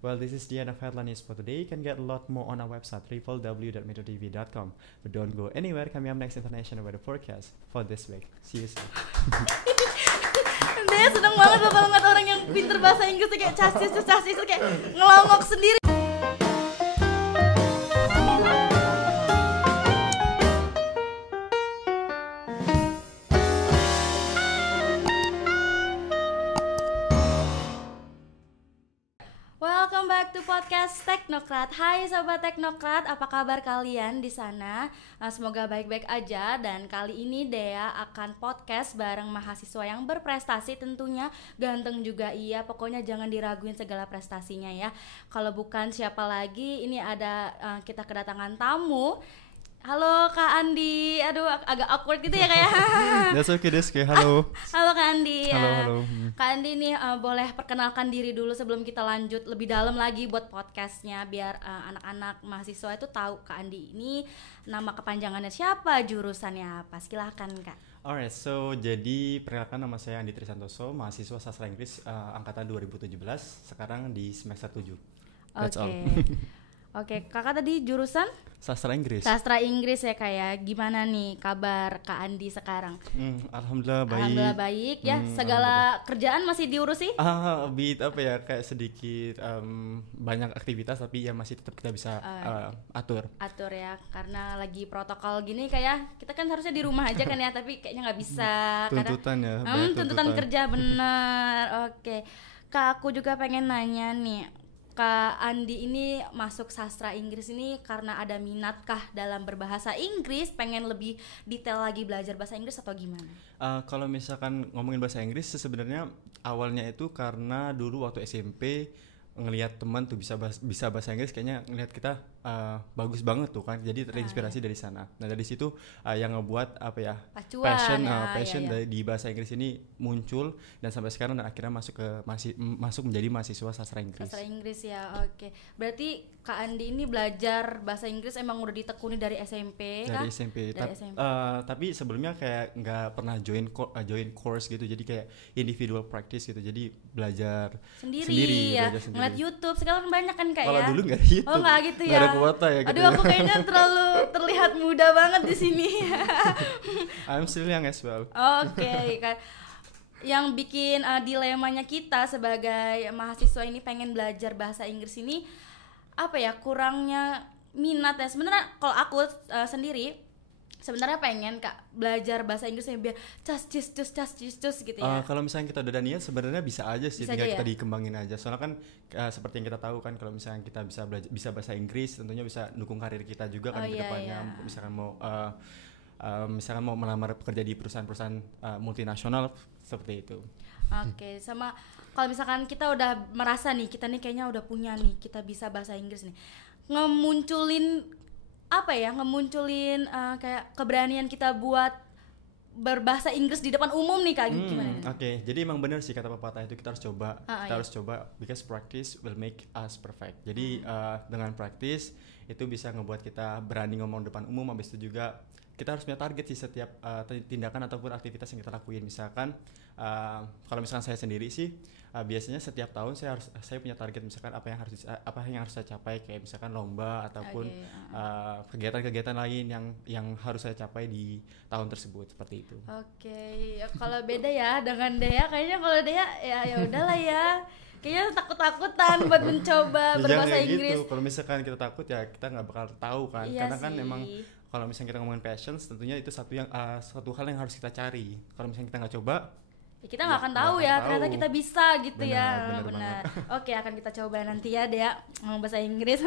Well, this is the end of Headline News for today. You can get a lot more on our website www.metotv.com. But don't go anywhere. Coming up next, international weather forecast for this week. See you soon. Dia seneng banget loh kalau ngeliat orang yang pinter bahasa Inggris tuh kayak casis tuh kayak ngelongok sendiri. Welcome back to podcast Teknokrat. Hai sobat Teknokrat, apa kabar kalian di sana? Semoga baik-baik aja. Dan kali ini Dea akan podcast bareng mahasiswa yang berprestasi, tentunya ganteng juga iya. Pokoknya jangan diraguin segala prestasinya ya. Kalau bukan siapa lagi, ini ada kita kedatangan tamu. Halo Kak Andi, aduh agak awkward gitu ya kayak. That's okay, halo. Halo Kak Andi ya. Halo. Kak Andi nih boleh perkenalkan diri dulu sebelum kita lanjut lebih dalam lagi buat podcastnya, biar anak-anak mahasiswa itu tahu Kak Andi ini nama kepanjangannya siapa, jurusannya apa. Silahkan Kak. Alright, so jadi perkenalkan, nama saya Andi Trisantoso, mahasiswa sastra Inggris angkatan 2017, sekarang di semester 7. That's all. Oke, kakak tadi jurusan? Sastra Inggris. Sastra Inggris ya kayak. Gimana nih kabar Kak Andi sekarang? Alhamdulillah baik. Alhamdulillah baik ya. Segala kerjaan masih diurusi? Kayak sedikit banyak aktivitas tapi ya masih tetap kita bisa atur ya, karena lagi protokol gini kayak kita kan harusnya di rumah aja kan ya, tapi kayaknya nggak bisa. Tuntutan ya. Tuntutan kerja bener. Oke. Kak, aku juga pengen nanya nih. Kak Andi ini masuk sastra Inggris ini karena ada minat kah dalam berbahasa Inggris? Pengen lebih detail lagi belajar bahasa Inggris atau gimana? Kalau misalkan ngomongin bahasa Inggris, sebenarnya awalnya itu karena dulu waktu SMP ngelihat teman tuh bisa bahasa Inggris, kayaknya ngelihat kita bagus banget tuh kan, jadi terinspirasi dari sana. Nah dari situ yang ngebuat passion di bahasa Inggris ini muncul, dan sampai sekarang dan akhirnya masuk menjadi mahasiswa sastra Inggris. Sastra Inggris ya, oke. Berarti Kak Andi ini belajar bahasa Inggris emang udah ditekuni dari SMP kan? Dari SMP. Tapi sebelumnya kayak nggak pernah join course gitu, jadi kayak individual practice gitu, jadi belajar sendiri ya. Ngeliat YouTube sekarang banyak kan Kak. Kalau ya? dulu nggak YouTube. Oh nggak gitu ya. Nggak ada kuota ya. Aduh aku kayaknya terlalu terlihat muda banget di sini. I'm still young as well. Oke kan. Yang bikin dilemanya kita sebagai mahasiswa ini pengen belajar bahasa Inggris ini apa ya, kurangnya minat ya. Sebenarnya kalau aku sendiri sebenarnya pengen Kak belajar bahasa Inggris yang biar cas gitu ya. Kalau misalnya kita udah niat sebenarnya bisa aja sih, tinggal kita dikembangin aja. Soalnya kan seperti yang kita tahu kan, kalau misalnya kita bisa bahasa Inggris tentunya bisa dukung karir kita juga kan kedepannya. Misalkan mau melamar pekerja di perusahaan-perusahaan multinasional seperti itu. Oke, sama kalau misalkan kita udah merasa nih kita nih kayaknya udah punya nih, kita bisa bahasa Inggris nih, ngemunculin kayak keberanian kita buat berbahasa Inggris di depan umum nih Kak, gimana? Oke, jadi emang benar sih kata pepatah itu, kita harus coba. Harus coba, because practice will make us perfect. Jadi dengan practice itu bisa ngebuat kita berani ngomong depan umum. Habis itu juga kita harus punya target sih setiap tindakan ataupun aktivitas yang kita lakuin. Misalkan kalau misalkan saya sendiri sih biasanya setiap tahun saya punya target, misalkan apa yang harus saya capai, kayak misalkan lomba ataupun kegiatan-kegiatan lain yang harus saya capai di tahun tersebut, seperti itu. Oke. Kalau beda ya dengan Dea, kayaknya kalau Dea ya udahlah ya. Kayaknya takut-takutan buat mencoba berbahasa Inggris. Gitu. Kalau misalkan kita takut ya kita nggak bakal tahu kan. Iya karena kan sih. emang kalau misalnya kita ngomongin passions, tentunya itu satu hal yang harus kita cari. Kalau misalnya kita nggak coba, ya kita nggak akan tahu ya, ternyata kita bisa gitu. Benar. Oke, akan kita coba nanti ya Dea ngomong bahasa Inggris.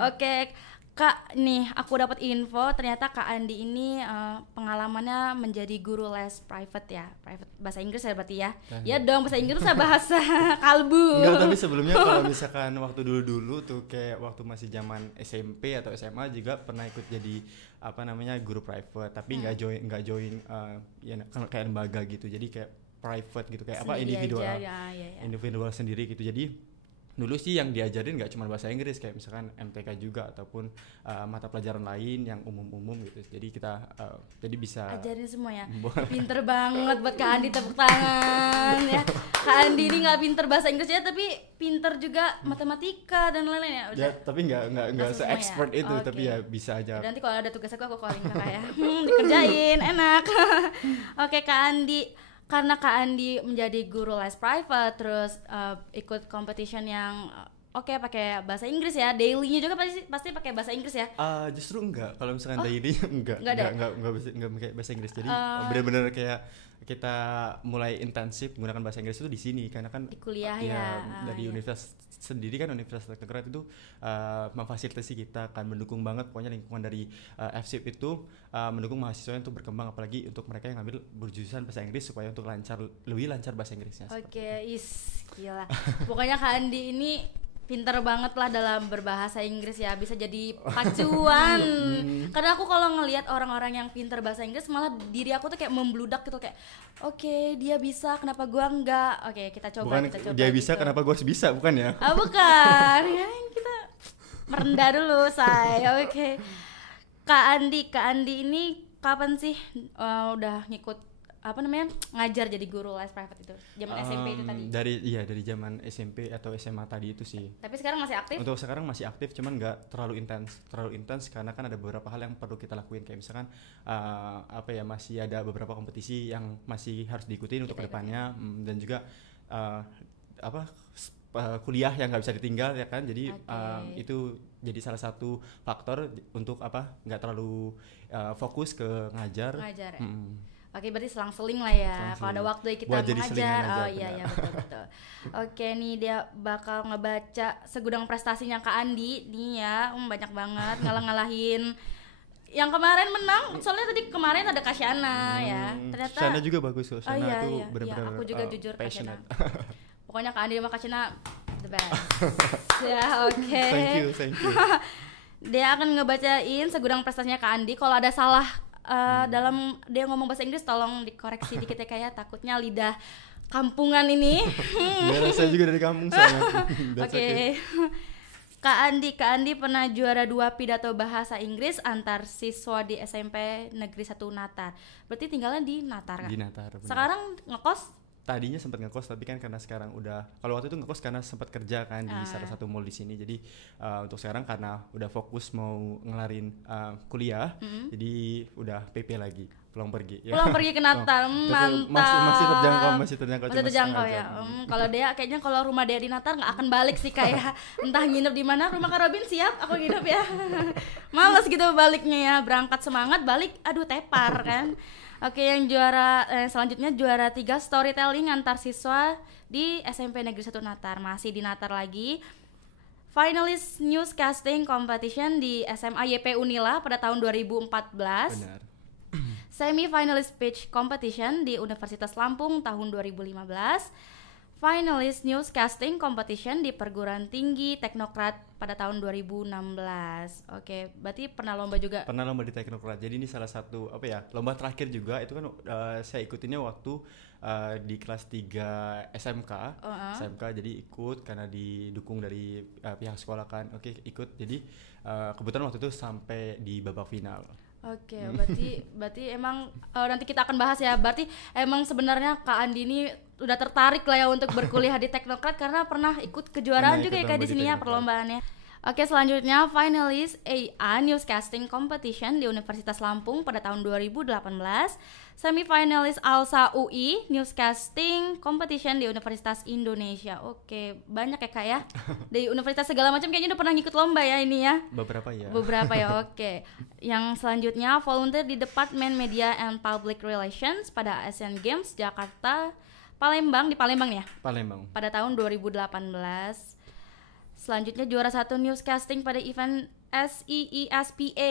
Oke Kak, nih aku dapat info ternyata Kak Andi ini pengalamannya menjadi guru les private bahasa Inggris ya berarti ya. Ya dong, bahasa Inggris bahasa kalbu. Enggak, tapi sebelumnya kalau misalkan waktu dulu tuh kayak waktu masih zaman SMP atau SMA juga pernah ikut jadi guru private, tapi enggak join kayak lembaga gitu. Jadi kayak private gitu, kayak sendiri individual aja, ya. individual sendiri gitu. Jadi dulu sih yang diajarin nggak cuma bahasa Inggris, kayak misalkan MTK juga ataupun mata pelajaran lain yang umum-umum gitu. Jadi kita jadi bisa ajarin semua ya. Pinter banget buat Kak Andi, tepuk tangan ya. Kak Andi ini nggak pinter bahasa Inggrisnya tapi pinter juga matematika dan lain-lain ya. Udah. Ya, tapi nggak se-expert itu, okay. Tapi ya bisa aja. Nanti kalau ada tugas aku calling Kakak ya. Dikerjain enak. Oke, Kak Andi. Karena Kak Andi menjadi guru les private, terus ikut competition yang pakai bahasa Inggris ya, daily-nya juga pasti pakai bahasa Inggris ya? Justru enggak, kalau misalkan daily enggak pakai bahasa Inggris. Jadi benar-benar kayak kita mulai intensif menggunakan bahasa Inggris itu di sini, karena kan di kuliah dari universitas sendiri kan, Universitas Teknokrat itu memfasilitasi kita, kan mendukung banget, pokoknya lingkungan dari FSIP itu mendukung mahasiswa untuk berkembang, apalagi untuk mereka yang ngambil berjurusan bahasa Inggris supaya untuk lebih lancar bahasa Inggrisnya. Oke, gila. Pokoknya Kak Andi ini pinter banget lah dalam berbahasa Inggris ya, bisa jadi pacuan. Karena aku kalau ngelihat orang-orang yang pinter bahasa Inggris, malah diri aku tuh kayak membludak gitu, kayak oke, dia bisa, kenapa gua enggak? Oke, kita coba. Dia bisa gitu. Kenapa gua harus bisa, bukan ya? Bukan. Ya, kita merendah dulu, say. Oke. Kak Andi ini kapan sih udah ngikut ngajar jadi guru les private itu? Zaman SMP itu tadi? Dari zaman SMP atau SMA tadi itu sih. Tapi sekarang masih aktif? Untuk sekarang masih aktif, cuman nggak terlalu intens karena kan ada beberapa hal yang perlu kita lakuin, kayak misalkan masih ada beberapa kompetisi yang masih harus diikuti untuk kedepannya, dan juga kuliah yang nggak bisa ditinggal ya kan. Jadi itu jadi salah satu faktor untuk nggak terlalu fokus ke ngajar. Oke, berarti selang-seling lah ya. Kalau ada waktu kita mengajar. Iya betul. Oke, nih dia bakal ngebaca segudang prestasinya Kak Andi nih ya. Banyak banget ngalahin. Yang kemarin menang, soalnya tadi kemarin ada Kak Shana ya. Ternyata Shana juga bagus kok. Shana itu benar-benar aku juga jujur passionate. Kak Shana. Pokoknya Kak Andi sama Kak Shana the best. Ya, oke. Thank you. Dia akan ngebacain segudang prestasinya Kak Andi. Kalau ada salah dalam dia ngomong bahasa Inggris, tolong dikoreksi dikit ya, kayak takutnya lidah kampungan ini. Ya, saya juga dari kampung soalnya. Oke. Kak Andi pernah juara 2 pidato bahasa Inggris antar siswa di SMP Negeri 1 Natar. Berarti tinggalnya di Natar kan? Di Natar. Benar. Sekarang ngekos? Tadinya sempat ngekos, tapi kan karena sekarang kalau waktu itu ngekos karena sempat kerja kan di salah satu mall di sini. Jadi untuk sekarang karena udah fokus mau ngelarin kuliah, jadi udah PP lagi, pulang pergi. Pulang pergi ke Natar, mantap. Masih terjangkau ya. Kalau Dea kayaknya kalau rumah Dea di Natar nggak akan balik sih, kayak entah nginep di mana. Rumah Kak Robin siap, aku nginep ya. Males gitu baliknya ya, berangkat semangat, balik aduh tepar kan. Oke, yang selanjutnya juara 3 storytelling antar siswa di SMP Negeri 1 Natar, masih di Natar lagi. Finalist newscasting competition di SMA YP Unila pada tahun 2014. Benar. Semi-finalist speech competition di Universitas Lampung tahun 2015. Finalist newscasting competition di Perguruan Tinggi Teknokrat pada tahun 2016. Oke, berarti pernah lomba juga? Pernah lomba di Teknokrat. Jadi ini salah satu lomba terakhir juga. Itu kan saya ikutinnya waktu di kelas 3 SMK. SMK, jadi ikut karena didukung dari pihak sekolah kan. Oke, ikut. Jadi kebetulan waktu itu sampai di babak final. Oke, berarti emang nanti kita akan bahas ya. Berarti emang sebenarnya Kak Andi ini udah tertarik lah ya untuk berkuliah di Teknokrat karena pernah ikut kejuaraan juga ya kayak di sini ya perlombaannya. Oke, selanjutnya finalis AA Newscasting Competition di Universitas Lampung pada tahun 2018. Semifinalis ALSA UI Newscasting Competition di Universitas Indonesia. Oke, banyak ya Kak ya. Di universitas segala macam kayaknya udah pernah ngikut lomba ya ini ya. Beberapa ya, oke. Yang selanjutnya volunteer di Departemen Media and Public Relations pada Asian Games Jakarta di Palembang ya? Palembang. Pada tahun 2018. Selanjutnya juara 1 newscasting pada event SEESPA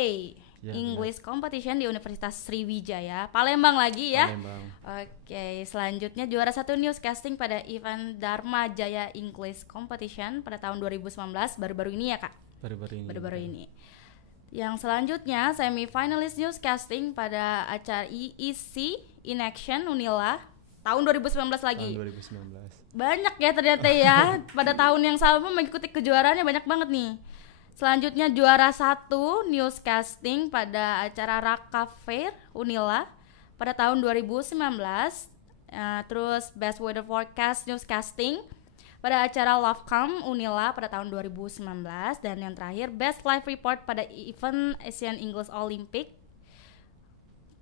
ya, English Competition di Universitas Sriwijaya, Palembang lagi ya. Palembang. Oke, selanjutnya juara 1 newscasting pada event Dharma Jaya English Competition pada tahun 2019, baru-baru ini ya Kak? Baru-baru ini. Yang selanjutnya semi-finalist newscasting pada acara EEC In Action Unila tahun 2019 lagi. Tahun 2019. Banyak ya ternyata ya. Pada tahun yang sama mengikuti kejuaraannya banyak banget nih. Selanjutnya juara 1 newscasting pada acara Raka Fair Unila pada tahun 2019. Terus Best Weather Forecast Newscasting pada acara Lovecom Unila pada tahun 2019. Dan yang terakhir Best Live Report pada event Asian English Olympic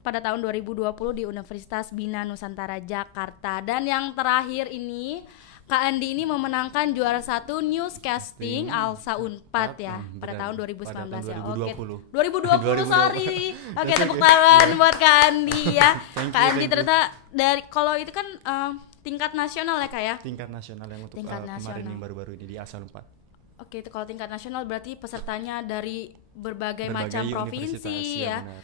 pada tahun 2020 di Universitas Bina Nusantara Jakarta. Dan yang terakhir ini Kak Andi ini memenangkan juara 1 newscasting Alsa Unpad ya pada tahun 2019 ya. Oke. 2020 sorry. Oke, tepuk tangan buat Kak Andi ya. Kak Andi ternyata dari kalau itu kan tingkat nasional ya Kak ya? Tingkat nasional yang untuk kemarin yang baru-baru ini di Alsa Unpad. Oke, itu kalau tingkat nasional berarti pesertanya dari berbagai macam provinsi ya. Benar.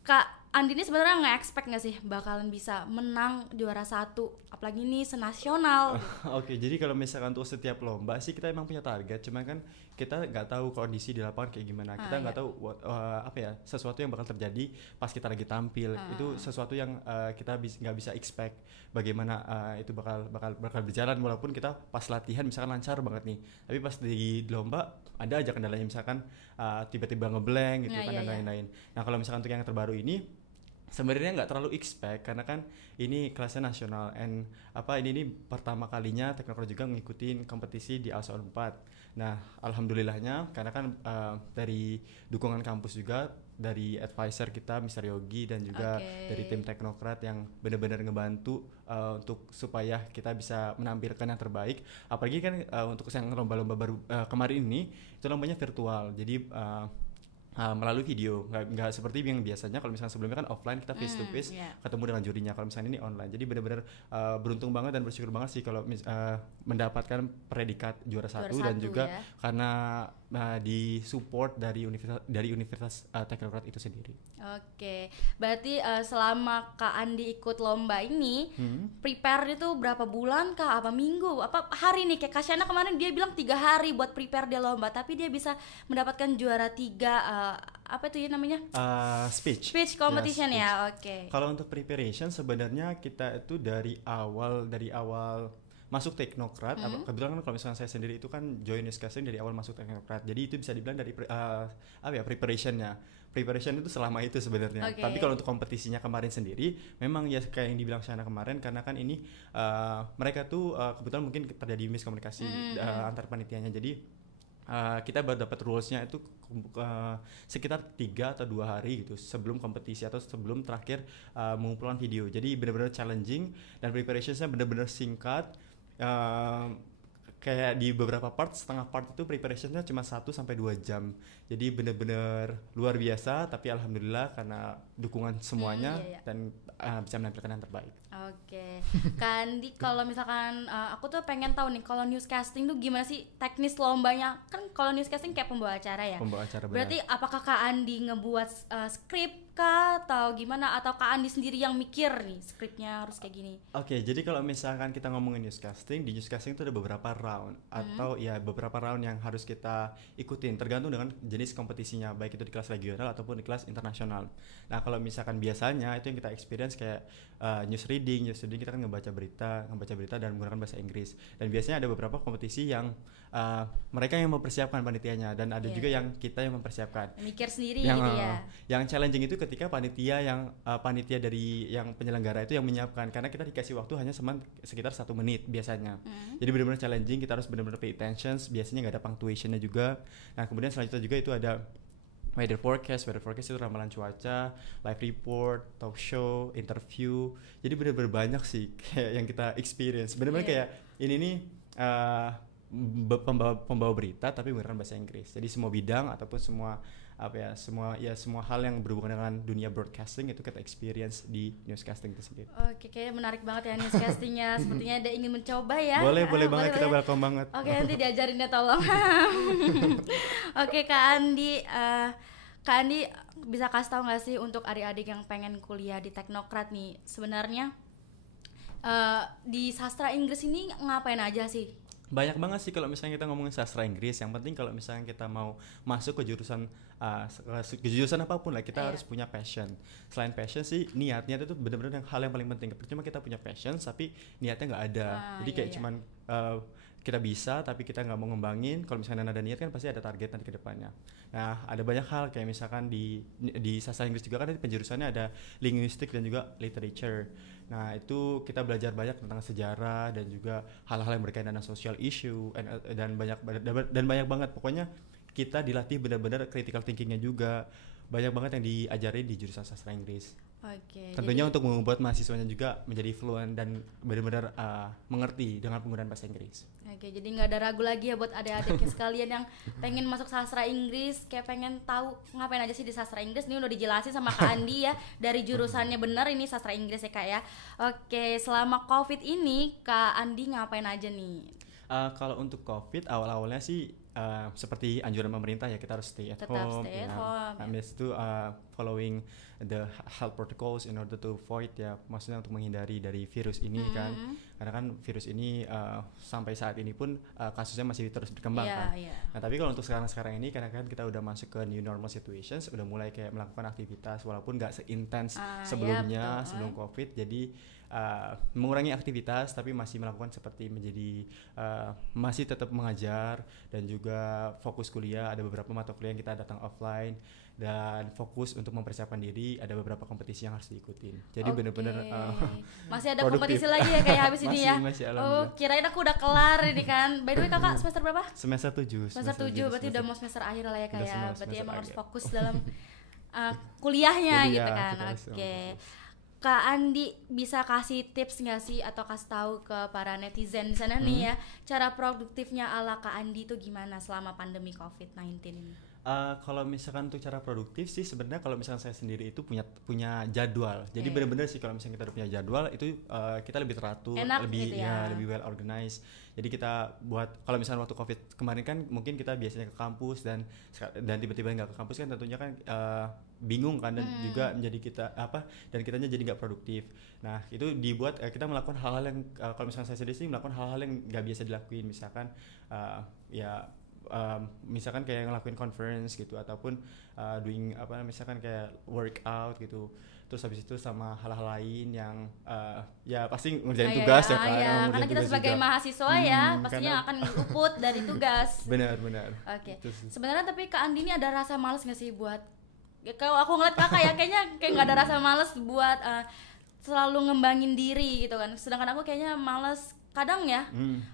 Kak Andi ini sebenarnya nggak expect nggak sih bakalan bisa menang juara 1, apalagi ini senasional. Oke, jadi kalau misalkan untuk setiap lomba sih kita emang punya target, cuman kan kita nggak tahu kondisi di lapangan kayak gimana. Kita nggak tahu sesuatu yang bakal terjadi pas kita lagi tampil. Itu sesuatu yang kita nggak bisa expect bagaimana itu bakal berjalan, walaupun kita pas latihan misalkan lancar banget nih, tapi pas di lomba ada aja kendalanya, misalkan tiba-tiba ngeblank gitu kan dan lain-lain. Nah kalau misalkan untuk yang terbaru ini sebenarnya nggak terlalu expect karena kan ini kelasnya nasional and ini pertama kalinya Teknokrat juga ngikutin kompetisi di Alsa Unpad. Nah alhamdulillahnya karena kan dari dukungan kampus juga, dari advisor kita Mr. Yogi dan juga dari tim Teknokrat yang benar-benar ngebantu untuk supaya kita bisa menampilkan yang terbaik. Apalagi kan untuk yang lomba-lomba baru kemarin ini itu lombanya virtual, jadi melalui video, nggak seperti yang biasanya kalau misalnya sebelumnya kan offline kita face to face ketemu dengan jurinya. Kalau misalnya ini online, jadi benar-benar beruntung banget dan bersyukur banget sih kalau mendapatkan predikat juara 1 dan juga karena di support dari Universitas Teknokrat itu sendiri. Oke, berarti selama Kak Andi ikut lomba ini prepare itu berapa bulan Kak? Apa minggu? Apa hari nih? Kayak Kasyana kemarin dia bilang 3 hari buat prepare dia lomba, tapi dia bisa mendapatkan juara 3 apa itu ya namanya? Speech competition ya. Oke. Kalau untuk preparation sebenarnya kita itu dari awal masuk Teknokrat, kebetulan kan kalau misalnya saya sendiri itu kan join newscasting dari awal masuk Teknokrat, jadi itu bisa dibilang dari preparation itu selama itu sebenarnya. Tapi kalau untuk kompetisinya kemarin sendiri, memang ya kayak yang dibilang Shana kemarin, karena kan ini mereka tuh kebetulan mungkin terjadi miskomunikasi antar panitianya, jadi kita baru dapat rulesnya itu sekitar 3 atau 2 hari gitu sebelum kompetisi atau sebelum terakhir mengumpulkan video. Jadi benar-benar challenging dan preparationsnya benar-benar singkat. Kayak di beberapa setengah part itu preparationnya cuma 1-2 jam. Jadi benar-benar luar biasa, tapi alhamdulillah karena dukungan semuanya dan bisa menampilkan yang terbaik. Oke. Kandi, kalau misalkan aku tuh pengen tahu nih kalau newscasting tuh gimana sih teknis lombanya? Kan kalau newscasting kayak pembawa acara ya. Pembawa acara benar. Berarti apakah Kak Andi ngebuat skrip kah atau gimana, atau Kak Andi sendiri yang mikir nih skripnya harus kayak gini? Oke, jadi kalau misalkan kita ngomongin newscasting, di newscasting itu ada beberapa round atau ya beberapa round yang harus kita ikutin tergantung dengan jenis kompetisinya, baik itu di kelas regional ataupun di kelas internasional. Nah, kalau misalkan biasanya itu yang kita experience kayak news reading kita kan ngebaca berita dan menggunakan bahasa Inggris. Dan biasanya ada beberapa kompetisi yang mereka yang mempersiapkan panitianya dan ada juga yang kita yang mempersiapkan. Mikir sendiri gitu ya. Yang challenging itu ketika panitia dari yang penyelenggara itu yang menyiapkan, karena kita dikasih waktu hanya sekitar 1 menit biasanya. Jadi benar-benar challenging, kita harus benar-benar pay attention. Biasanya nggak ada punctuationnya juga. Nah, kemudian selanjutnya juga itu ada weather forecast itu ramalan cuaca, live report, talk show, interview. Jadi benar-benar banyak sih kayak yang kita experience. Benar-benar kayak ini nih pembawa berita tapi beneran bahasa Inggris. Jadi semua bidang ataupun semua hal yang berhubungan dengan dunia broadcasting itu kita experience di newscasting itu sendiri. Oke, kayaknya menarik banget ya newscastingnya. Sepertinya ada ingin mencoba ya. Boleh banget, kita welcome banget. Oke, nanti diajarin ya tolong. Oke, Kak Andi bisa kasih tahu nggak sih untuk adik-adik yang pengen kuliah di Teknokrat nih, sebenarnya di sastra Inggris ini ngapain aja sih? Banyak banget sih kalau misalnya kita ngomongin sastra Inggris. Yang penting kalau misalnya kita mau masuk ke jurusan apapun lah, kita harus punya passion. Selain passion sih, niatnya itu benar-benar hal yang paling penting. Percuma kita punya passion tapi niatnya nggak ada. Jadi kayak cuman kita bisa tapi kita nggak mau ngembangin. Kalau misalnya ada niat kan pasti ada target nanti ke depannya. Nah, ada banyak hal kayak misalkan di sastra Inggris juga kan penjurusannya ada linguistik dan juga literature. Nah, itu kita belajar banyak tentang sejarah dan juga hal-hal yang berkaitan dengan social issue dan banyak banget. Pokoknya kita dilatih benar-benar critical thinkingnya juga. Banyak banget yang diajari di jurusan sastra Inggris. Tentunya untuk membuat mahasiswanya juga menjadi fluent dan benar-benar mengerti dengan penggunaan bahasa Inggris. Jadi nggak ada ragu lagi ya buat adik-adik sekalian yang pengen masuk sastra Inggris, kayak pengen tahu ngapain aja sih di sastra Inggris. Ini udah dijelasin sama Kak Andi ya, dari jurusannya bener ini sastra Inggris ya Kak ya. Selama COVID ini Kak Andi ngapain aja nih? Kalau untuk COVID awal-awalnya sih seperti anjuran pemerintah ya, kita harus stay at home. Habis itu following the health protocols in order to avoid maksudnya untuk menghindari dari virus ini kan. Karena kan virus ini sampai saat ini pun kasusnya masih terus berkembang kan. Nah, tapi kalau untuk sekarang ini karena kan kita udah masuk ke new normal situations, udah mulai kayak melakukan aktivitas walaupun nggak seintens sebelumnya, sebelum COVID. Jadi mengurangi aktivitas tapi masih melakukan seperti masih tetap mengajar dan juga fokus kuliah. Ada beberapa mata kuliah yang kita datang offline dan fokus untuk mempersiapkan diri. Ada beberapa kompetisi yang harus diikutin. Jadi benar-benar masih ada kompetisi lagi ya kayak habis ini ya. Kirain aku udah kelar ini kan. By the way Kakak semester berapa? Semester 7. Semester 7 berarti udah mau semester akhir lah ya kayak. Berarti emang harus fokus dalam kuliahnya gitu kan. Kak Andi bisa kasih tips nggak sih atau kasih tahu ke para netizen di sana nih ya, cara produktifnya ala Kak Andi itu gimana selama pandemi COVID-19 ini? Kalau misalkan untuk cara produktif sih sebenarnya kalau misalkan saya sendiri itu punya jadwal. Jadi benar-benar sih kalau misalnya kita udah punya jadwal itu kita lebih teratur, lebih well organized. Jadi kita buat kalau misalnya waktu COVID kemarin kan mungkin kita biasanya ke kampus dan tiba-tiba nggak ke kampus kan tentunya kan bingung kan dan juga menjadi dan kitanya jadi nggak produktif. Nah itu dibuat kita melakukan hal-hal yang kalau misalnya saya sendiri sih melakukan hal-hal yang nggak biasa dilakuin, misalkan misalkan kayak ngelakuin conference gitu ataupun doing misalkan kayak workout gitu. Terus habis itu sama hal-hal lain yang pasti ngerjain tugas karena kita sebagai mahasiswa pastinya akan luput dari tugas. Benar. Sebenarnya tapi Kak Andi ini ada rasa malas nggak sih buat kalau aku ngeliat Kakak ya kayaknya nggak ada rasa malas buat selalu ngembangin diri gitu kan. Sedangkan aku kayaknya malas kadang ya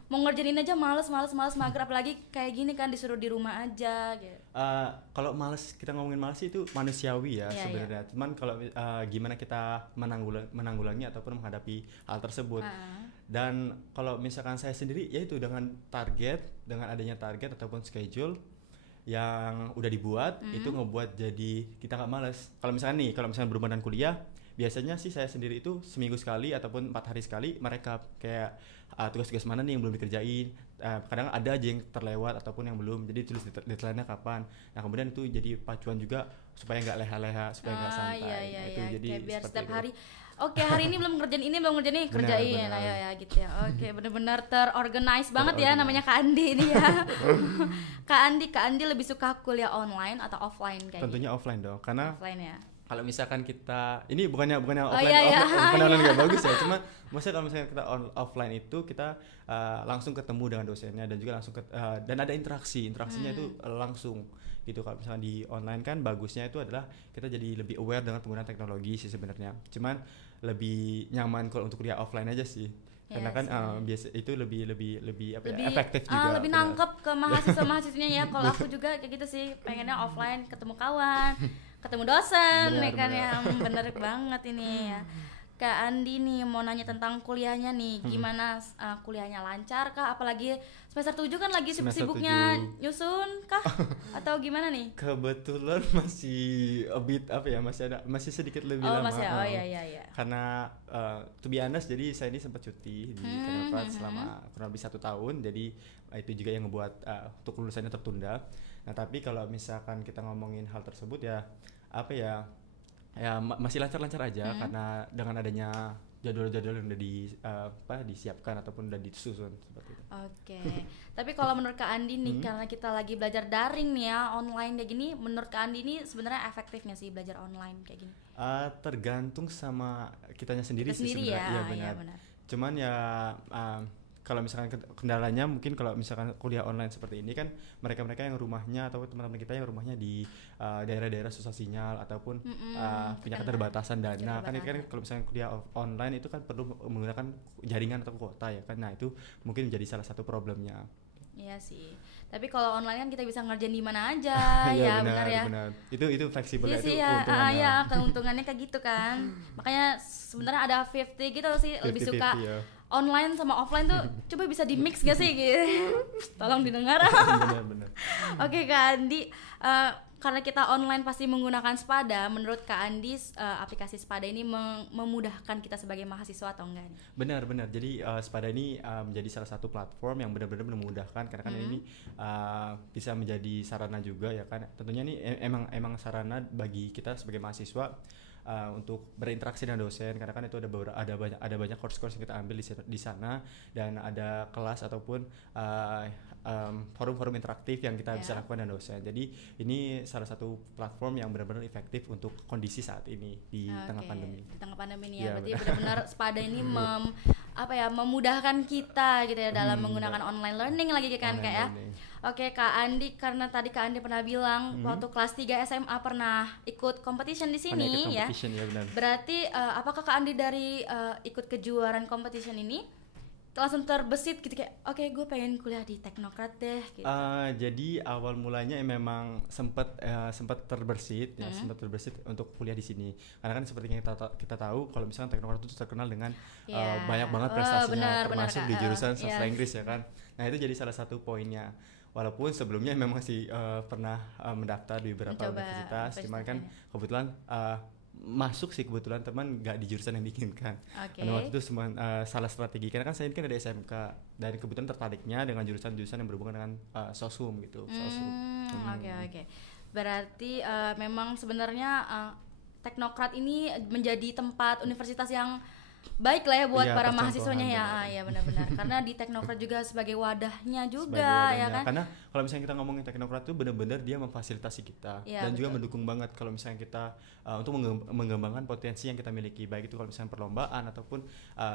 mau ngerjain aja males mager, apalagi kayak gini kan disuruh di rumah aja gitu. Kalau males, kita ngomongin males itu manusiawi ya sebenarnya. Cuman kalau gimana kita menanggulangi ataupun menghadapi hal tersebut. Dan kalau misalkan saya sendiri yaitu dengan adanya target ataupun schedule yang udah dibuat itu ngebuat jadi kita nggak males. Kalau misalnya berhubungan dengan kuliah, biasanya sih saya sendiri itu seminggu sekali ataupun 4 hari sekali mereka kayak tugas-tugas mana nih yang belum dikerjain. Kadang ada aja yang terlewat ataupun yang belum, jadi tulis deadline-nya kapan. Nah kemudian itu jadi pacuan juga supaya nggak leha-leha, supaya nggak santai. Itu jadi kayak biar setiap hari hari ini belum ngerjain ini, kerjain gitu ya. Benar-benar terorganize banget ya namanya Kak Andi ini ya. Kak Andi lebih suka kuliah online atau offline kayaknya? Tentunya offline dong, karena offline ya. Kalau misalkan kita ini bukannya offline nggak bagus ya, cuma maksudnya kalau misalnya kita offline itu kita langsung ketemu dengan dosennya dan juga langsung dan ada interaksinya itu langsung gitu. Kalau misalnya di online kan bagusnya itu adalah kita jadi lebih aware dengan penggunaan teknologi sih sebenarnya, cuman lebih nyaman kalau untuk kuliah offline aja sih. Karena kan biasa itu lebih efektif juga. Lebih nangkep ke mahasiswanya ya. Kalau aku juga kayak gitu sih, pengennya offline, ketemu kawan, ketemu dosen, bener banget ini ya. Kak Andi nih mau nanya tentang kuliahnya nih, gimana kuliahnya lancar kah? Apalagi semester 7 kan lagi sibuk-sibuknya nyusun kah? Atau gimana nih? Kebetulan masih masih sedikit lebih lama. Iya. Karena to be honest, jadi saya ini sempat cuti di Kenapa selama kurang lebih 1 tahun, jadi itu juga yang ngebuat untuk lulusannya tertunda. Nah tapi kalau misalkan kita ngomongin hal tersebut masih lancar-lancar aja karena dengan adanya jadwal-jadwal yang udah disiapkan ataupun udah disusun seperti itu. Oke. Tapi kalau menurut Kak Andi nih, karena kita lagi belajar daring nih ya, online kayak gini, menurut Kak Andi ini sebenarnya efektifnya sih belajar online kayak gini? Tergantung sama kitanya sendiri sih sebenarnya. Ya, iya benar. Cuman ya kalau misalkan kendalanya mungkin kalau misalkan kuliah online seperti ini kan mereka yang rumahnya atau teman-teman kita yang rumahnya di daerah-daerah susah sinyal ataupun punya keterbatasan dana kan itu kan kalau misalkan kuliah online itu kan perlu menggunakan jaringan atau kuota ya kan. Nah itu mungkin menjadi salah satu problemnya. Iya sih. Tapi kalau online kan kita bisa ngerjain di mana aja. Ya benar ya. Benar. Itu fleksibel ya, itu keuntungannya. Ya, keuntungannya kayak gitu kan. Makanya sebenarnya ada 50 gitu sih, 50, lebih suka ya. Online sama offline tuh coba bisa di mix gak sih gitu. Tolong didengar. Benar. Oke Kak Andi, karena kita online pasti menggunakan Spada, menurut Kak Andi aplikasi Spada ini memudahkan kita sebagai mahasiswa atau enggak? Benar. Jadi Spada ini menjadi salah satu platform yang benar-benar memudahkan karena kan ini bisa menjadi sarana juga ya kan. Tentunya ini emang sarana bagi kita sebagai mahasiswa untuk berinteraksi dengan dosen karena kan itu ada banyak course-course yang kita ambil di sana dan ada kelas ataupun forum-forum interaktif yang kita bisa lakukan dengan dosen. Jadi ini salah satu platform yang benar-benar efektif untuk kondisi saat ini di tengah pandemi. Di tengah pandemi ini ya, berarti benar-benar Spada ini memudahkan kita gitu ya dalam menggunakan online learning lagi kan Kak ya. Oke Kak Andi, karena tadi Kak Andi pernah bilang waktu kelas 3 SMA pernah ikut competition di sini ya. Benar. Berarti apakah Kak Andi dari ikut kejuaraan competition ini langsung terbesit gitu kayak oke, gue pengen kuliah di Teknokrat deh gitu. Jadi awal mulanya memang sempat terbersit untuk kuliah di sini. Karena kan seperti yang kita tahu kalau misalkan Teknokrat itu terkenal dengan banyak banget prestasinya termasuk di jurusan sastra Inggris ya kan. Nah, itu jadi salah satu poinnya. Walaupun sebelumnya memang masih pernah mendaftar di beberapa universitas, cuman kan kebetulan masuk sih kebetulan teman nggak di jurusan yang diinginkan. Karena waktu itu salah strategi karena kan saya ini kan ada SMK dan kebetulan tertariknya dengan jurusan-jurusan yang berhubungan dengan sosum gitu. Oke. Berarti memang sebenarnya Teknokrat ini menjadi tempat universitas yang baik lah ya buat para mahasiswanya ya benar-benar karena di Teknokrat juga sebagai wadahnya juga ya kan. Karena kalau misalnya kita ngomongin Teknokrat itu benar-benar dia memfasilitasi kita dan juga mendukung banget kalau misalnya kita untuk mengembangkan potensi yang kita miliki, baik itu kalau misalnya perlombaan ataupun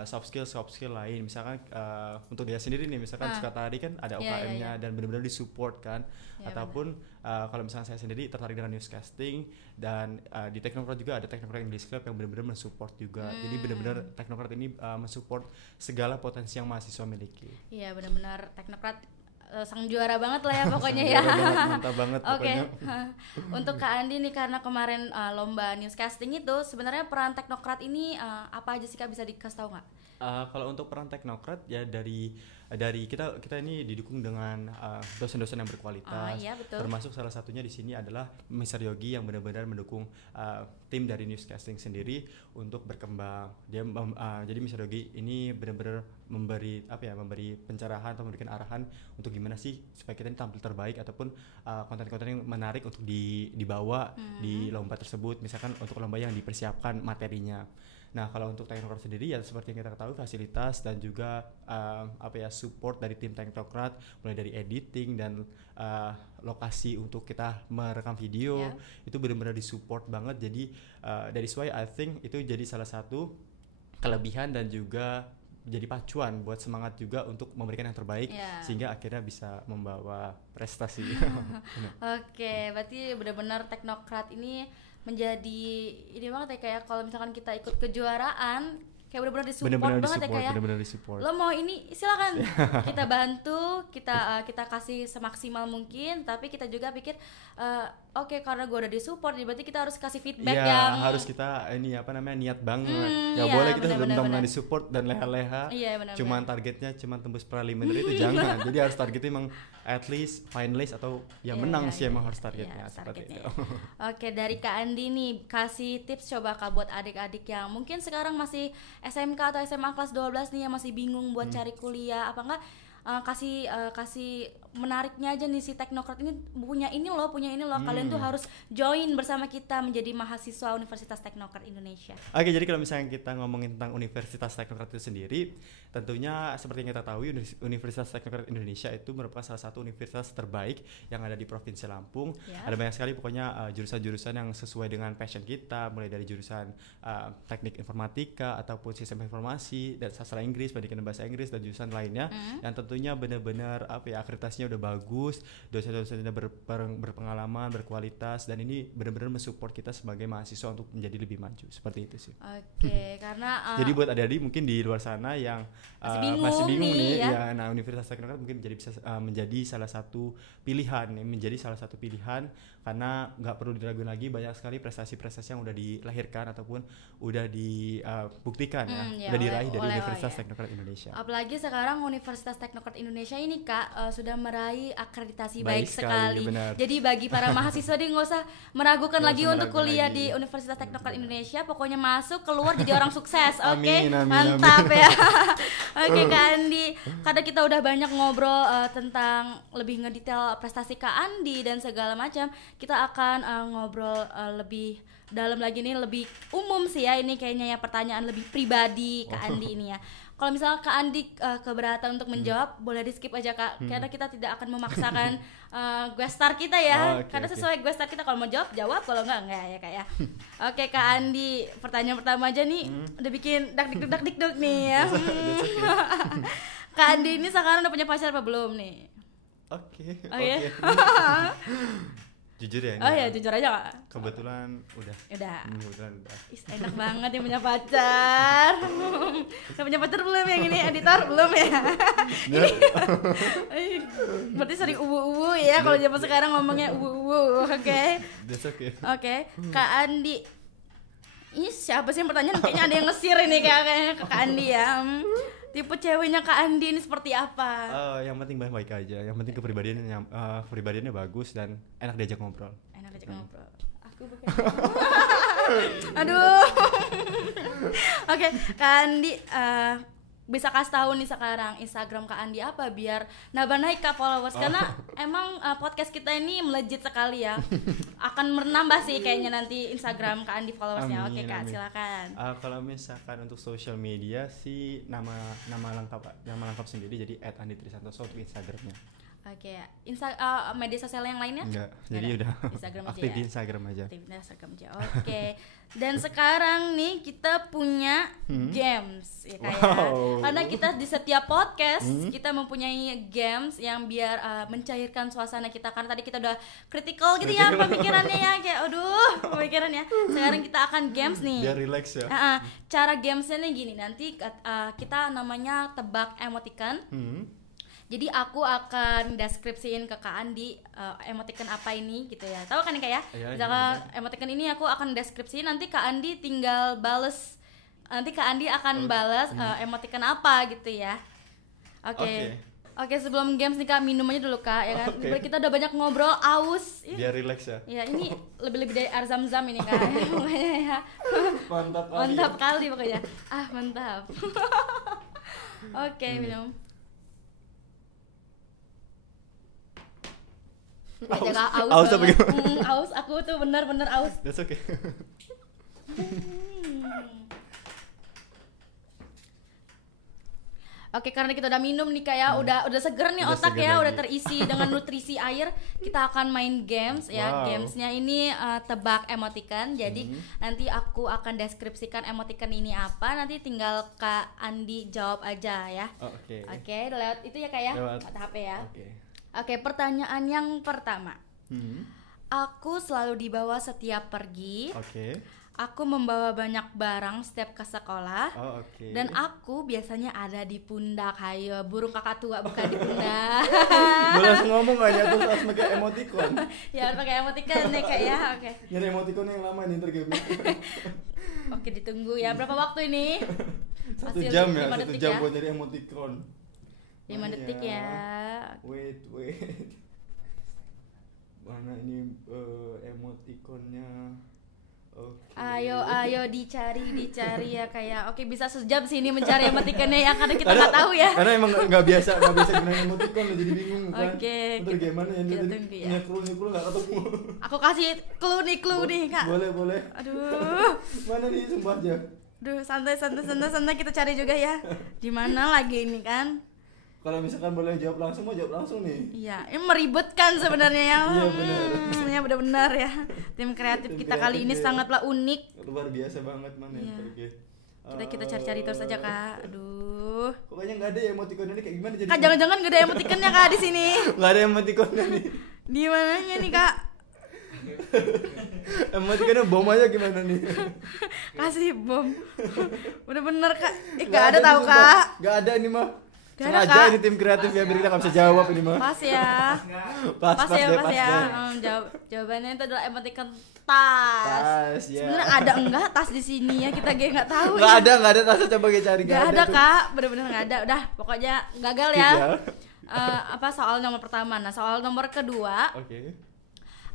soft skill lain. Misalkan untuk dia sendiri nih misalkan suka tari kan ada OKM-nya dan benar-benar disupport kan. Ataupun kalau misalnya saya sendiri tertarik dengan newscasting dan di Teknokrat juga ada Teknokrat English Club yang benar-benar mensupport juga. Jadi benar-benar Teknokrat ini mensupport segala potensi yang mahasiswa miliki. Iya benar-benar Teknokrat sang juara banget lah ya pokoknya ya. Mantap banget pokoknya. Untuk Kak Andi nih karena kemarin lomba newscasting itu sebenarnya peran Teknokrat ini apa aja sih Kak, bisa dikasih tahu nggak? Kalau untuk peran Teknokrat ya dari kita ini didukung dengan dosen-dosen yang berkualitas. Termasuk salah satunya di sini adalah Mr. Yogi yang benar-benar mendukung tim dari newscasting sendiri untuk berkembang. Dia jadi Mr. Yogi ini benar-benar memberi pencerahan atau memberikan arahan untuk gimana sih supaya kita ini tampil terbaik ataupun konten-konten yang menarik untuk dibawa di lomba tersebut. Misalkan untuk lomba yang dipersiapkan materinya. Nah, kalau untuk Teknokrat sendiri ya seperti yang kita ketahui fasilitas dan juga support dari tim Teknokrat mulai dari editing dan lokasi untuk kita merekam video itu benar-benar disupport banget. Jadi that's why I think itu jadi salah satu kelebihan dan juga jadi pacuan buat semangat juga untuk memberikan yang terbaik sehingga akhirnya bisa membawa prestasi. Oke, berarti benar-benar Teknokrat ini menjadi ini banget ya kayak kalau misalkan kita ikut kejuaraan kayak benar-benar disupport banget ya kayak lo mau ini silakan kita bantu, kita kasih semaksimal mungkin, tapi kita juga pikir oke, karena gue udah disupport berarti kita harus kasih feedback yang harus kita niat banget. Boleh kita benar-benar disupport dan leha-leha cuman targetnya cuman tembus preliminary itu jangan. Jadi harus targetnya emang at least finalist atau menang sih emang harus targetnya seperti itu. Oke, dari Kak Andi nih kasih tips coba Kak buat adik-adik yang mungkin sekarang masih SMK atau SMA kelas 12 nih yang masih bingung buat cari kuliah, apa enggak kasih menariknya aja nih si Teknokrat ini punya ini loh. Kalian tuh harus join bersama kita menjadi mahasiswa Universitas Teknokrat Indonesia. Oke, jadi kalau misalnya kita ngomongin tentang Universitas Teknokrat itu sendiri, tentunya seperti yang kita tahu Universitas Teknokrat Indonesia itu merupakan salah satu universitas terbaik yang ada di Provinsi Lampung. Ada banyak sekali pokoknya jurusan-jurusan yang sesuai dengan passion kita, mulai dari jurusan teknik informatika ataupun sistem informasi dan sastra Inggris, pendidikan bahasa Inggris dan jurusan lainnya yang tentunya benar-benar akreditasinya udah bagus, dosen-dosennya berpengalaman, berkualitas, dan ini benar-benar mensupport kita sebagai mahasiswa untuk menjadi lebih maju, seperti itu sih. Oke, karena jadi buat adik-adik mungkin di luar sana yang masih bingung nih ya, nah Universitas Teknokrat mungkin bisa menjadi salah satu pilihan, karena nggak perlu diragukan lagi, banyak sekali prestasi-prestasi yang udah dilahirkan ataupun udah dibuktikan udah diraih dari Universitas Teknokrat Indonesia. Apalagi sekarang Universitas Teknokrat Indonesia ini Kak sudah meraih akreditasi baik sekali. Jadi bagi para mahasiswa dia nggak usah meragukan lagi untuk kuliah di Universitas Teknokrat Indonesia. Pokoknya masuk keluar jadi orang sukses. Oke, mantap ya. Oke Kak Andi, karena kita udah banyak ngobrol tentang lebih ngedetail prestasi Kak Andi dan segala macam, kita akan ngobrol lebih dalam lagi nih, lebih umum sih ya ini kayaknya ya, pertanyaan lebih pribadi Kak Andi ini ya. Kalau misalnya Kak Andi keberatan untuk menjawab, boleh di skip aja Kak, karena kita tidak akan memaksakan guest star kita ya, karena sesuai guest star kita, kalau mau jawab, kalau enggak ya Kak ya. Oke Kak Andi, pertanyaan pertama aja nih, udah bikin dak-dik-dik nih ya. Kak Andi ini sekarang udah punya pacar apa belum nih? Oke. Jujur ya? Jujur aja Kak. Kebetulan udah. Enak banget yang punya pacar. Saya punya pacar belum yang ini, editor belum ya? Ini berarti sering uwu-uwu ya kalau zaman sekarang ngomongnya uwu-uwu. Oke. Kak Andi, ini siapa sih yang pertanyaan? Kayaknya ada yang ngesir ini kayaknya ke Kak Andi ya. Tipe ceweknya Kak Andi ini seperti apa? Yang penting baik-baik aja. Yang penting kepribadiannya bagus dan enak diajak ngobrol. Aku bukan. Aduh. Oke, Kak Andi, bisa kasih tahu nih sekarang Instagram Kak Andi apa biar nambah naik Kak followers, karena emang podcast kita ini melejit sekali ya. Akan menambah sih kayaknya nanti Instagram Kak Andi followersnya. Oke Kak, silakan. Kalau misalkan untuk social media sih nama lengkap sendiri, jadi @andi_trisantoso untuk Instagramnya. Oke, media sosial yang lainnya? Enggak, jadi udah Instagram aktif di Instagram aja. Oke. Dan sekarang nih kita punya games ya kayak. Karena kita di setiap podcast kita mempunyai games yang biar mencairkan suasana kita, karena tadi kita udah critical gitu ya pemikirannya ya, kayak pemikirannya. Sekarang kita akan games nih. Biar relax ya. Cara gamesnya nih gini, nanti kita namanya tebak emoticon. Jadi aku akan deskripsiin ke Kak Andi emoticon apa ini gitu ya. Tahu kan Kak ya? Misalkan emoticon ini aku akan deskripsiin, nanti Kak Andi tinggal bales. Nanti Kak Andi akan balas emoticon apa gitu ya. Oke, sebelum games nih Kak, minum aja dulu Kak ya kan. Kita udah banyak ngobrol, aus. Biar relax ya. Ya, ini lebih dari air zam-zam ini Kak. Pokoknya ya. Mantap kali pokoknya. Mantap. Oke, minum. Aus aku tuh benar-benar aus. That's okay. Oke, karena kita udah minum nih kayak udah seger nih otak ya, udah terisi dengan nutrisi air. Kita akan main games ya. Gamesnya ini tebak emoticon. Jadi nanti aku akan deskripsikan emoticon ini apa. Nanti tinggal Kak Andi jawab aja ya. Oke, lewat itu ya Kak ya. Lewat HP ya. Oke, pertanyaan yang pertama. Aku selalu dibawa setiap pergi. Aku membawa banyak barang setiap ke sekolah. Dan aku biasanya ada di pundak. Hayo, burung kakak tua bukan di pundak. Boleh langsung ngomong aja terus harus pakai emoticon. Ya, harus pakai emoticon nih Kak ya. Nyari emoticon yang lama nih ntar game. Oke, ditunggu ya. Berapa waktu ini? 1 jam ya, 1 jam buat nyari emoticon. 5 detik ya. Wait. Mana ini emoticonnya? Ayo Ayo dicari ya kayak oke bisa sejam sih ini mencari emoticonnya ya karena kita nggak tahu ya. Karena emang nggak biasa gunain emoticon jadi bingung kan. Oke. Terus gimana ya kita tunggu ya. Clue nggak ketemu. Aku kasih clue nih Kak. Boleh. Aduh. Mana nih sumpah aja. Duh santai kita cari juga ya. Di mana lagi ini kan? Kalau misalkan boleh jawab langsung mau jawab langsung nih. Iya, ini meributkan sebenarnya ya. Iya benar. Ya benar-benar ya. Tim kreatif kita kali ini sangatlah unik. Luar biasa banget Iya. Kita cari terus aja Kak. Aduh. Pokoknya nggak ada ya emoticonnya nih kayak gimana jadi? Kak jangan-jangan nggak ada emoticonnya Kak di sini. Nggak ada emoticonnya nih. Di mananya nih Kak? Emoticonnya bom aja gimana nih? Kasih bom. Udah bener Kak. Nggak ada tahu Kak. Nggak ada ini mah. Sengaja Kak. Ini tim kreatif ya biar kita nggak bisa jawab ini mah. Pas ya. Pas ya. Jawabannya itu adalah emoticon tas. Ya. Sebenarnya ada enggak tas di sini ya kita nggak tahu. Nggak ada tasnya coba kita cari. Nggak ada Kak, bener-bener nggak ada. Udah pokoknya gagal ya. Soal nomor pertama. Nah soal nomor kedua. Oke.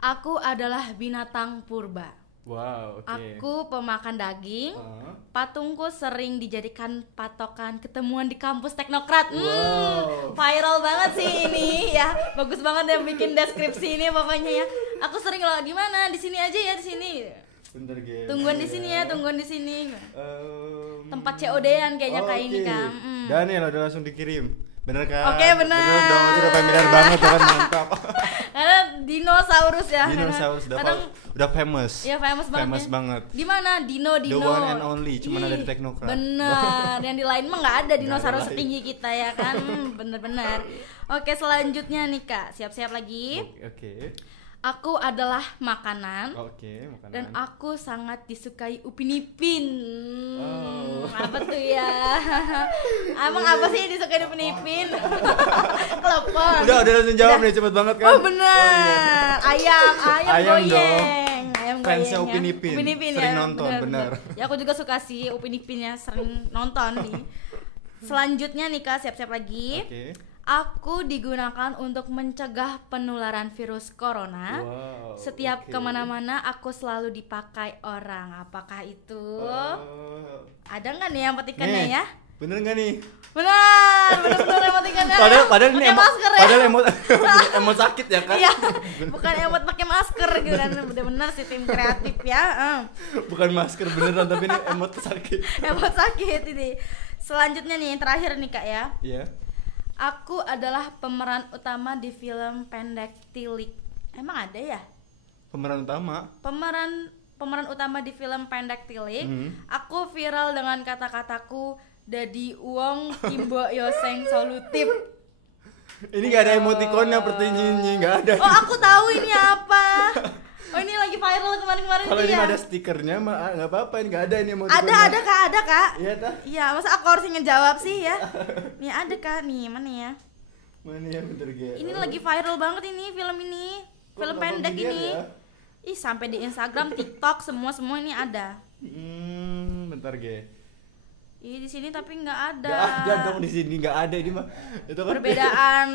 Aku adalah binatang purba. Wow, oke. Aku pemakan daging. Patungku sering dijadikan patokan ketemuan di kampus teknokrat. Viral banget sih ini ya. Bagus banget yang bikin deskripsi ini pokoknya ya. Aku sering loh di mana? Di sini aja ya, di sini. Bentar, tungguan di sini ya, tungguan di sini. Tempat COD-an kayaknya kayak ini kan. Daniel udah langsung dikirim. Bener kan? Oke, bener. Bener dong, itu udah familiar banget kan, mantap. Karena dinosaurus ya. Dinosaurus udah famous. Iya, famous banget. Di mana? Dino. The one and only, cuma ada di Teknokrat. Bener. Yang di lain mah nggak ada dinosaurus setinggi kita ya kan. Bener-bener. Oke, selanjutnya nih Kak. Siap-siap lagi. Oke. Aku adalah makanan. Oke, makanan. Dan aku sangat disukai Upin Ipin. Apa tuh ya? Emang apa sih yang disukai Upin Ipin? Kelepon. Udah langsung jawab nih, cepet banget kan? Oh bener. Ayam goyeng. Ayam Fansnya goyeng. Upin Ipin. ya, Sering nonton, bener. Ya aku juga suka sih Upin Ipinnya, sering nonton nih. Selanjutnya nih Kak, siap-siap lagi. Oke. Aku digunakan untuk mencegah penularan virus corona. Setiap kemana-mana aku selalu dipakai orang. Apakah itu? Ada nggak nih yang petikannya ya? Bener nggak nih? Bener emotikannya. Padahal ini masker ya. Padahal emot sakit ya kan? Iya. Bukan emot pakai masker gitu kan. Bener-bener sih tim kreatif ya. Bukan masker beneran tapi ini emot sakit. Emot sakit ini. Selanjutnya nih yang terakhir nih Kak ya. Iya. Aku adalah pemeran utama di film pendek Tilik. Emang ada ya? Pemeran utama? Pemeran utama di film pendek Tilik. Aku viral dengan kata-kataku Dadi Uwong Kimbo Yoseng Solutif. Ini gak ada emoticonnya pertinyinya, gak ada. Oh aku tahu ini apa. Oh ini lagi viral kemarin-kemarin. Kalau ini ya? ada stikernya mah nggak apa-apa, nggak ada ini emoticon. Ada kak. Iya tah? Iya masa aku harus ngejawab sih ya. Nih ada kak nih mana ya? Mana ya bentar Ge. Ini lagi viral banget ini film ini. Film pendek ini. Ya? Ih sampai di Instagram, TikTok semua ini ada. Bentar Ge. Ih di sini tapi nggak ada. Nggak ada dong di sini nggak ada ini mah. Itu kan perbedaan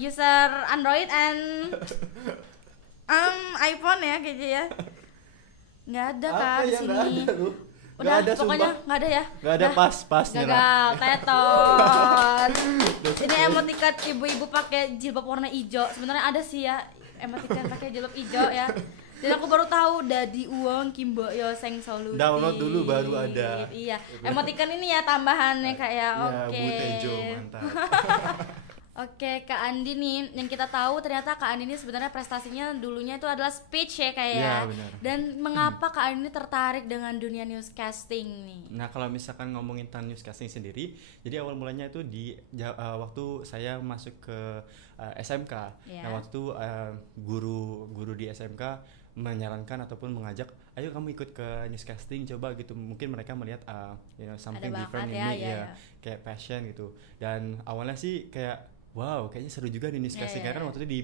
user Android and iPhone ya kayaknya ya. Nggak ada kak di sini. Nggak ada, udah ada, pokoknya nggak ada ya. Nggak ada pas gagal teton. Ini emoticon ibu-ibu pakai jilbab warna hijau. Sebenarnya ada sih ya emoticon pakai jilbab hijau ya. Dan aku baru tahu Dadi Uwong Kimbo Yoseng Solutif. Download dulu baru ada. Iya. Emoticon ini ya tambahannya Kak ya. Oke. Butejo mantap. Oke, Kak Andi nih, yang kita tahu ternyata Kak Andi ini sebenarnya prestasinya dulunya itu adalah speech ya kayak ya. Benar. Dan mengapa Kak Andi ini tertarik dengan dunia newscasting nih? Nah, kalau misalkan ngomongin tentang newscasting sendiri, jadi awal mulanya itu di waktu saya masuk ke SMK. Nah, waktu guru di SMK menyarankan ataupun mengajak, ayo kamu ikut ke newscasting coba gitu. Mungkin mereka melihat something different ini kayak passion gitu. Dan awalnya sih kayak wow, kayaknya seru juga di newscasting karena kan waktu itu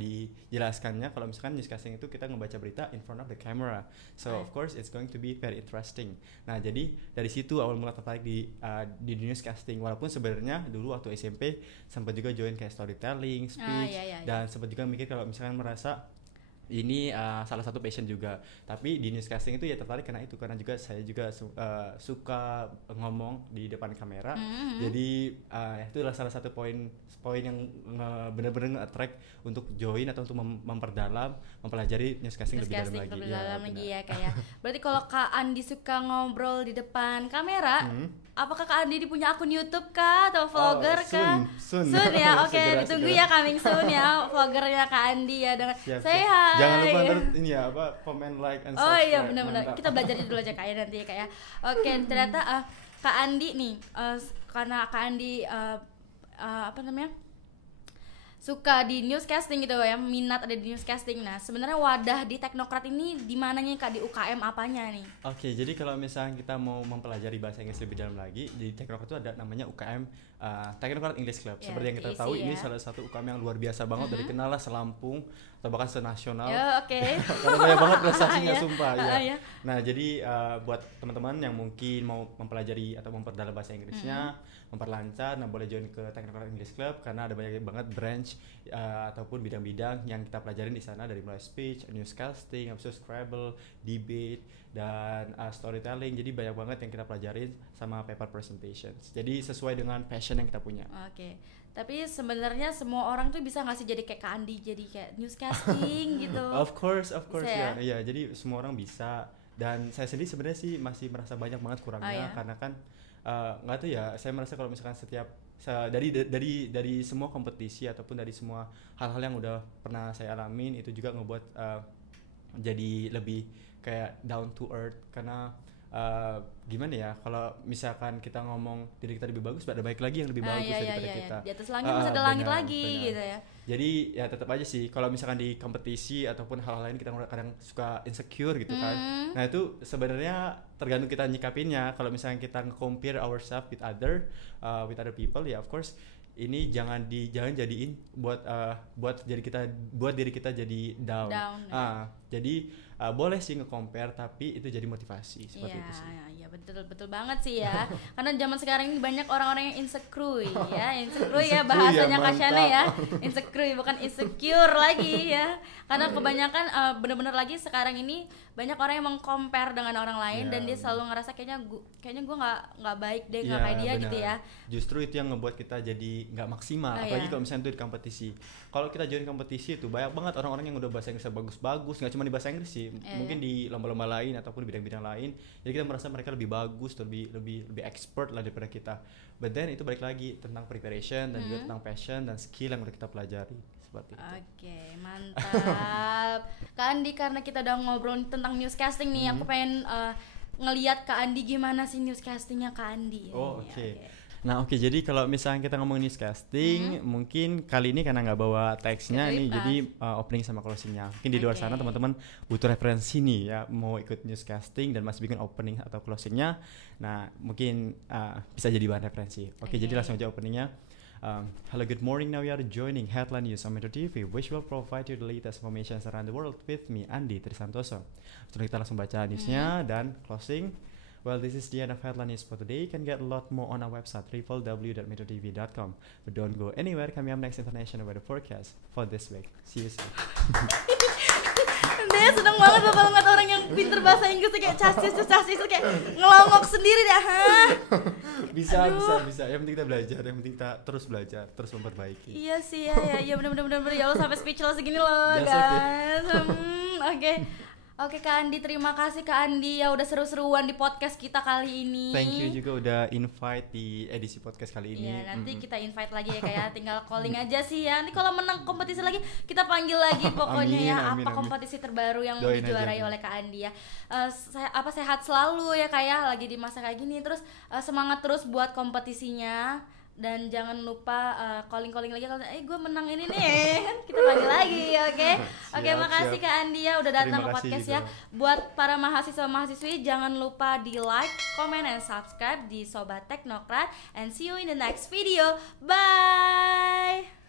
dijelaskannya kalau misalkan newscasting itu kita ngebaca berita in front of the camera, so of course it's going to be very interesting. Nah jadi dari situ awal mula tertarik di newscasting, walaupun sebenarnya dulu waktu SMP sempat juga join kayak storytelling, speech, dan sempat juga mikir kalau misalkan merasa ini salah satu passion juga. Tapi di newscasting itu ya tertarik karena juga saya juga suka ngomong di depan kamera. Jadi itulah salah satu poin yang benar-benar nge-attract untuk join atau untuk mempelajari newscasting lebih dalam lagi. Lebih dalam lagi ya kayak. Berarti kalau Kak Andi suka ngobrol di depan kamera, apakah Kak Andi punya akun YouTube kah atau vlogger kah? Soon ya, oke, ditunggu ya, coming soon ya vloggernya Kak Andi ya dengan say hi. Jangan lupa ini ya comment, like, and subscribe. Oh iya benar-benar. Kita belajar dulu aja Kak ya nanti ya Kak ya. Oke, ternyata Kak Andi nih karena Kak Andi suka di newscasting gitu ya, minat ada di newscasting. Nah, sebenarnya wadah di Teknokrat ini di mananya Kak, di UKM apanya nih? Oke, jadi kalau misalnya kita mau mempelajari bahasa Inggris lebih dalam lagi, di Teknokrat itu ada namanya UKM Teknokrat English Club. Ya, seperti yang kita tahu ini salah satu UKM yang luar biasa banget, dari kenal lah selampung atau bahkan senasional. Karena banyak banget prestasinya sumpah ya. Nah, jadi buat teman-teman yang mungkin mau mempelajari atau memperdalam bahasa Inggrisnya, memperlancar, nah boleh join ke Teknokrat English Club karena ada banyak banget branch ataupun bidang-bidang yang kita pelajarin di sana, dari mulai speech, newscasting, Scrabble, debate, dan storytelling. Jadi banyak banget yang kita pelajarin sama paper presentations. Jadi sesuai dengan passion yang kita punya. Oke. Tapi sebenarnya semua orang tuh bisa nggak sih jadi kayak Kak Andi, jadi kayak newscasting gitu? Of course ya. Iya, jadi semua orang bisa. Dan saya sendiri sebenarnya sih masih merasa banyak banget kurangnya karena kan nggak tahu ya, saya merasa kalau misalkan dari semua kompetisi ataupun dari semua hal-hal yang udah pernah saya alamin, itu juga ngebuat jadi lebih kayak down to earth. Karena gimana ya, kalau misalkan kita ngomong diri kita lebih bagus, ada baik lagi yang lebih bagus daripada kita. Di atas langit masih ada langit lagi gitu ya. Jadi ya tetap aja sih, kalau misalkan di kompetisi ataupun hal lain kita kadang suka insecure gitu kan. Nah itu sebenarnya tergantung kita nyikapinnya. Kalau misalkan kita compare ourselves with other people, ya of course ini jangan jadiin buat diri kita jadi down. Jadi boleh sih nge-compare, tapi itu jadi motivasi seperti itu sih. Iya betul banget sih ya. Karena zaman sekarang ini banyak orang-orang yang insecure ya. Insecure ya bahasanya Kasyana ya. Insecure bukan insecure lagi ya. Karena kebanyakan benar-benar lagi sekarang ini banyak orang yang meng-compare dengan orang lain dan dia selalu ngerasa kayaknya gue nggak baik deh, nggak kayak dia gitu ya. Justru itu yang ngebuat kita jadi nggak maksimal. Apalagi kalau misalnya itu di kompetisi. Kalau kita join kompetisi itu banyak banget orang-orang yang udah bahasa Inggrisnya bagus-bagus, nggak cuma di bahasa Inggris sih, mungkin di lomba-lomba lain ataupun di bidang-bidang lain. Jadi kita merasa mereka lebih bagus, lebih expert lah daripada kita. But then itu balik lagi tentang preparation dan juga tentang passion dan skill yang udah kita pelajari. Oke, mantap. Kak Andi, karena kita udah ngobrol tentang newscasting nih, aku pengen ngelihat Kak Andi gimana sih newscastingnya Kak Andi. Nah jadi kalau misalnya kita ngomongin newscasting, mungkin kali ini karena nggak bawa teksnya nih, jadi opening sama closingnya. Mungkin di luar sana teman-teman butuh referensi nih ya, mau ikut newscasting dan masih bikin opening atau closingnya. Nah mungkin bisa jadi bahan referensi. Jadi langsung aja openingnya. Hello, good morning. Now we are joining Headline News on Metro TV, which will provide you the latest information around the world with me, Andi Trisantoso. Setelah kita langsung baca newsnya dan closing. Well, this is the end of Headline News for today. You can get a lot more on our website, www.metrotv.com. But don't go anywhere. Coming up next, international weather forecast for this week. See you soon. Dia seneng banget bakal ngeliat orang yang pinter bahasa Inggris kayak cacis kayak ngelongok sendiri dah. Bisa. Yang penting kita belajar, yang penting kita terus belajar, terus memperbaiki. Iya sih ya benar. Ya Allah sampai speechless segini loh, guys. Oke Kak Andi, terima kasih Kak Andi ya udah seru-seruan di podcast kita kali ini. Thank you juga udah invite di edisi podcast kali ini. Iya, nanti kita invite lagi ya kayak tinggal calling aja sih ya. Nanti kalau menang kompetisi lagi kita panggil lagi pokoknya amin. Kompetisi terbaru yang dijuarai oleh Kak Andi ya. Sehat selalu ya kayak lagi di masa kayak gini, terus semangat terus buat kompetisinya. Dan jangan lupa calling lagi kalau gue menang ini nih kita panggil lagi, oke. Makasih Kak Andi ya udah datang ke podcast juga. Ya buat para mahasiswa-mahasiswi jangan lupa di like, comment, and subscribe di Sobat Teknokrat, and see you in the next video. Bye.